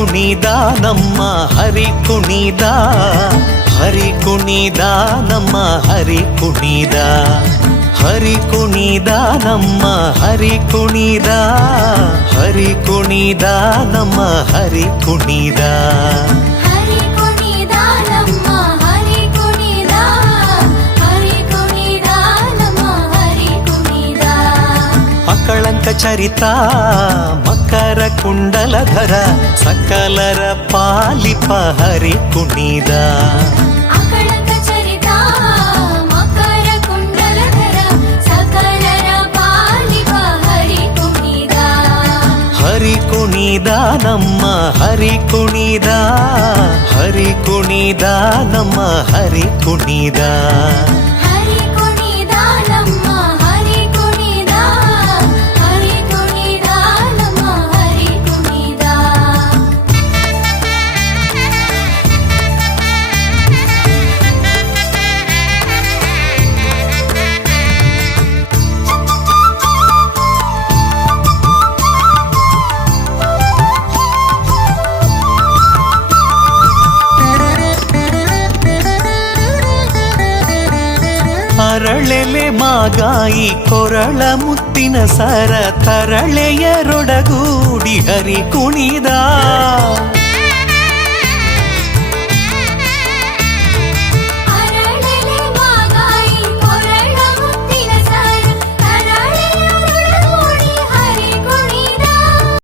ಕುಣಿದ ನಮ್ಮ ಹರಿ ಕುಣಿದ, ಹರಿ ಕುಣಿದ ನಮ್ಮ ಹರಿ ಕುಣಿದ, ಹರಿ ಕುಣಿದ ನಮ್ಮ ಹರಿ ಕುಣಿದ, ಹರಿ ಕುಣಿದ ನಮ್ಮ ಹರಿ ಕುಣಿದ. ಹರಿ ಕುಣಿದ ನಮ್ಮ ಹರಿ ಕುಣಿದ, ಹರಿ ಕುಣಿದ ನಮ್ಮ ಹರಿ ಕುಣಿದ. ಅಕಳಂಕ ಚರಿತ ಮಕರ ಕುಂಡಲಧರ ಸಕಲರ ಪಾಲಿಪ ಹರಿ ಕುಣಿದ. ಅಕಳಂಕ ಚರಿತ ಮಕರ ಕುಂಡಲಧರ ಸಕಲರ ಪಾಲಿಪ ಹರಿ ಕುಣಿದ. ಹರಿ ಕುಣಿದ ನಮ್ಮ ಹರಿ ಕುಣಿದ, ಹರಿ ಕುಣಿದ ನಮ್ಮ ಹರಿ ಕುಣಿದ. ಹರಿ ಕುಣಿದ ನಮ್ಮ ಹರಿ ಕುಣಿದ, ಹರಿ ಕುಣಿದ ನಮ್ಮ ಹರಿ ಕುಣಿದ. ಅರಳೆಲೆ ಮಾಗಾಯಿ ಕೊರಳ ಮುತ್ತಿನ ಸರ ತರಳೆಯರೊಡಗೂಡಿ ಹರಿ ಕುಣಿದ.